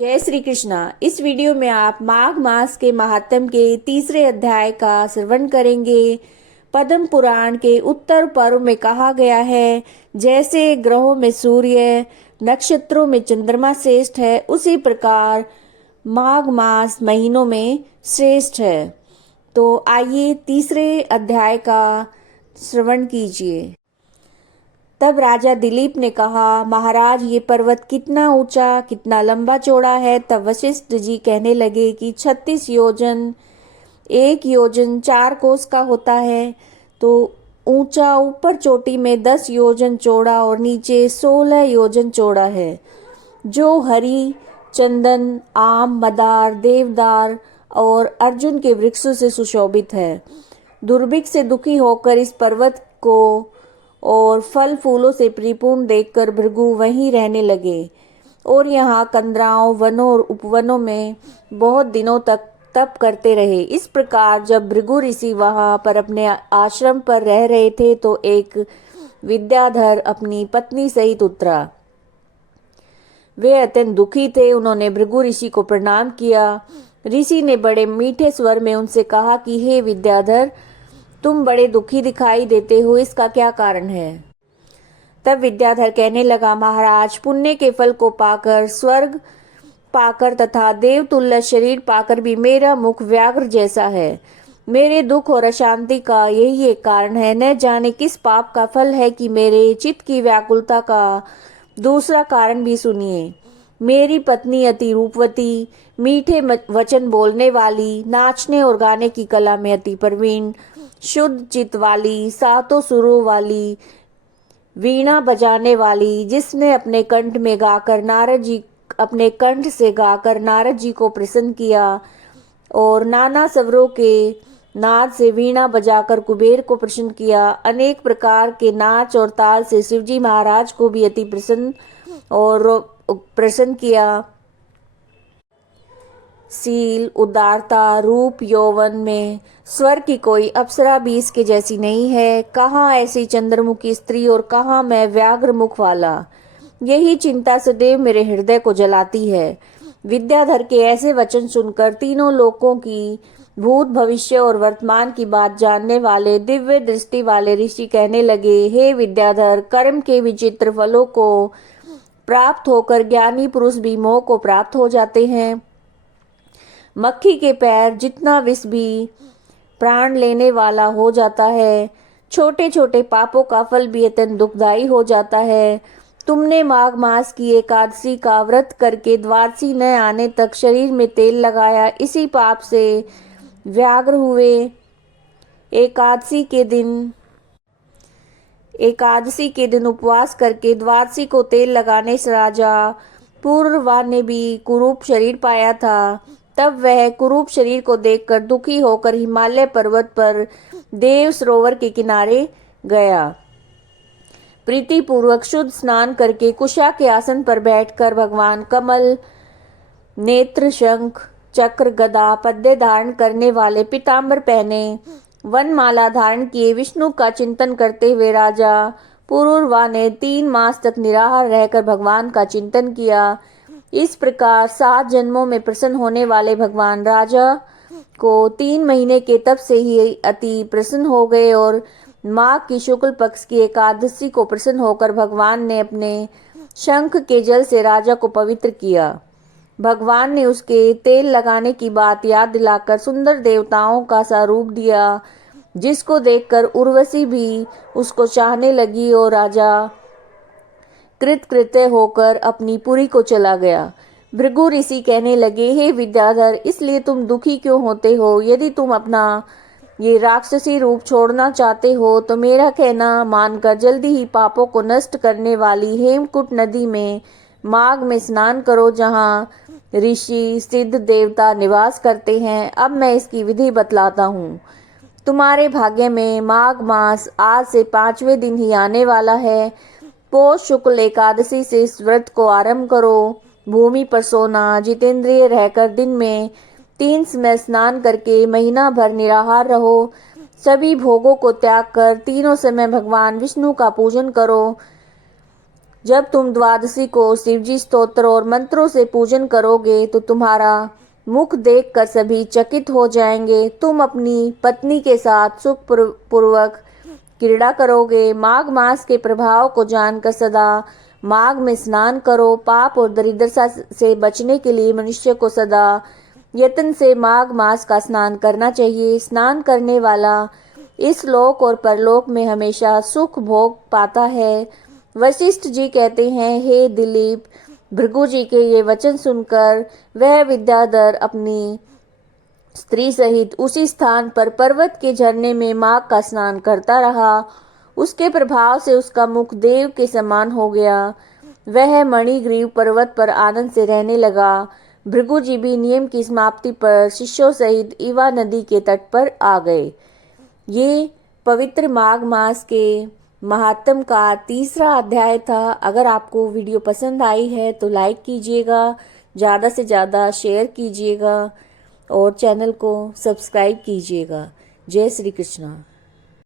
जय श्री कृष्णा। इस वीडियो में आप माघ मास के महात्म के तीसरे अध्याय का श्रवण करेंगे। पद्म पुराण के उत्तर पर्व में कहा गया है, जैसे ग्रहों में सूर्य, नक्षत्रों में चंद्रमा श्रेष्ठ है, उसी प्रकार माघ मास महीनों में श्रेष्ठ है। तो आइए तीसरे अध्याय का श्रवण कीजिए। तब राजा दिलीप ने कहा, महाराज ये पर्वत कितना ऊंचा, कितना लंबा चौड़ा है। तब वशिष्ठ जी कहने लगे कि 36 योजन, 1 योजन 4 कोस का होता है। तो ऊंचा ऊपर चोटी में 10 योजन चौड़ा और नीचे 16 योजन चौड़ा है, जो हरी, चंदन, आम, मदार, देवदार और अर्जुन के वृक्षों से सुशोभित है। दुर्भिक्ष से दुखी होकर इस पर्वत को और फल फूलों से परिपूर्ण देखकर भृगु वहीं रहने लगे और यहाँ कंदराओं, वनों और उपवनों में बहुत दिनों तक तप करते रहे। इस प्रकार जब भृगु ऋषि वहां पर अपने आश्रम पर रह रहे थे तो एक विद्याधर अपनी पत्नी सहित उतरा। वे अत्यंत दुखी थे। उन्होंने भृगु ऋषि को प्रणाम किया। ऋषि ने बड़े मीठे स्वर में उनसे कहा कि हे विद्याधर, तुम बड़े दुखी दिखाई देते हो, इसका क्या कारण है? तब विद्याधर कहने लगा, महाराज, पुण्य के फल को पाकर, स्वर्ग पाकर तथा देवतुल्य शरीर पाकर भी मेरा मुख व्याघ्र जैसा है। मेरे दुख और अशांति का यही एक कारण है। न जाने किस पाप का फल है कि मेरे चित्त की व्याकुलता का दूसरा कारण भी सुनिए। मेरी पत्नी अति रूपवती, मीठे वचन बोलने वाली, नाचने और गाने की कला में अति प्रवीण, शुद्ध चित्त वाली, सातों सुरों वाली, वीणा बजाने वाली, जिसने अपने कंठ से गाकर नारद जी को प्रसन्न किया और नाना स्वरों के नाद से वीणा बजाकर कुबेर को प्रसन्न किया। अनेक प्रकार के नाच और ताल से शिवजी महाराज को भी अति प्रसन्न किया। सील, उदारता, रूप, यौवन में स्वर की कोई अप्सरा भी इसके जैसी नहीं है। कहाँ ऐसी चंद्रमुखी स्त्री और कहाँ मैं व्याघ्र मुख वाला। यही चिंता सदैव मेरे हृदय को जलाती है। विद्याधर के ऐसे वचन सुनकर तीनों लोकों की भूत, भविष्य और वर्तमान की बात जानने वाले दिव्य दृष्टि वाले ऋषि कहने लगे, हे विद्याधर, कर्म के विचित्र फलों को प्राप्त होकर ज्ञानी पुरुष भी मोह को प्राप्त हो जाते हैं। मक्खी के पैर जितना विष भी प्राण लेने वाला हो जाता है। छोटे छोटे पापों का फल भी अत्यंत दुखदायी हो जाता है। तुमने माघ मास की एकादशी का व्रत करके द्वादशी न आने तक शरीर में तेल लगाया, इसी पाप से व्याघ्र हुए। एकादशी के दिन उपवास करके द्वादशी को तेल लगाने से राजा पूर्वा ने भी कुरूप शरीर पाया था। तब वह कुरूप शरीर को देखकर दुखी होकर हिमालय पर्वत पर देव सरोवर के किनारे गया। प्रीति पूर्वक शुद्ध स्नान करके कुशा के आसन पर बैठकर भगवान कमल नेत्र, शंख, चक्र, गदा, पद्य धारण करने वाले, पीताम्बर पहने, वनमाला धारण किए विष्णु का चिंतन करते हुए राजा पुरूरवा ने 3 मास तक निराहार रहकर भगवान का चिंतन किया। इस प्रकार 7 जन्मों में प्रसन्न होने वाले भगवान राजा को 3 महीने के तप से ही अति प्रसन्न हो गए और माघ की शुक्ल पक्ष की एकादशी को प्रसन्न होकर भगवान ने अपने शंख के जल से राजा को पवित्र किया। भगवान ने उसके तेल लगाने की बात याद दिलाकर सुंदर देवताओं का सा रूप दिया, जिसको देखकर उर्वशी भी उसको चाहने लगी और राजा कृतकृत्य होकर अपनी पुरी को चला गया। भृगु ऋषि कहने लगे, हे विद्याधर, इसलिए तुम दुखी क्यों होते हो? यदि तुम अपना ये राक्षसी रूप छोड़ना चाहते हो तो मेरा कहना मानकर जल्दी ही पापों को नष्ट करने वाली हेमकूट नदी में माघ में स्नान करो, जहाँ ऋषि सिद्ध देवता निवास करते हैं। अब मैं इसकी विधि बतलाता हूँ। तुम्हारे भाग्य में माघ मास आज से 5वें दिन ही आने वाला है। पौष शुक्ल एकादशी से इस व्रत को आरंभ करो। भूमि पर सोना, जितेंद्रिय रहकर दिन में 3 समय स्नान करके महीना भर निराहार रहो। सभी भोगों को त्याग कर तीनों समय भगवान विष्णु का पूजन करो। जब तुम द्वादशी को शिवजी स्तोत्र और मंत्रों से पूजन करोगे तो तुम्हारा मुख देखकर सभी चकित हो जाएंगे। तुम अपनी पत्नी के साथ सुख पूर्वक क्रीड़ा करोगे। माघ मास के प्रभाव को जानकर सदा माघ में स्नान करो। पाप और दरिद्रता से बचने के लिए मनुष्य को सदा यत्न से माघ मास का स्नान करना चाहिए। स्नान करने वाला इस लोक और परलोक में हमेशा सुख भोग पाता है। वशिष्ठ जी कहते हैं, हे दिलीप, भृगु जी के ये वचन सुनकर वह विद्याधर अपनी स्त्री सहित उसी स्थान पर पर्वत के झरने में माघ का स्नान करता रहा। उसके प्रभाव से उसका मुख देव के समान हो गया। वह मणिग्रीव पर्वत पर आनंद से रहने लगा। भृगु जी भी नियम की समाप्ति पर शिष्यों सहित इवा नदी के तट पर आ गए। ये पवित्र माघ मास के महात्म का तीसरा अध्याय था। अगर आपको वीडियो पसंद आई है तो लाइक कीजिएगा, ज़्यादा से ज़्यादा शेयर कीजिएगा और चैनल को सब्सक्राइब कीजिएगा। जय श्री कृष्णा।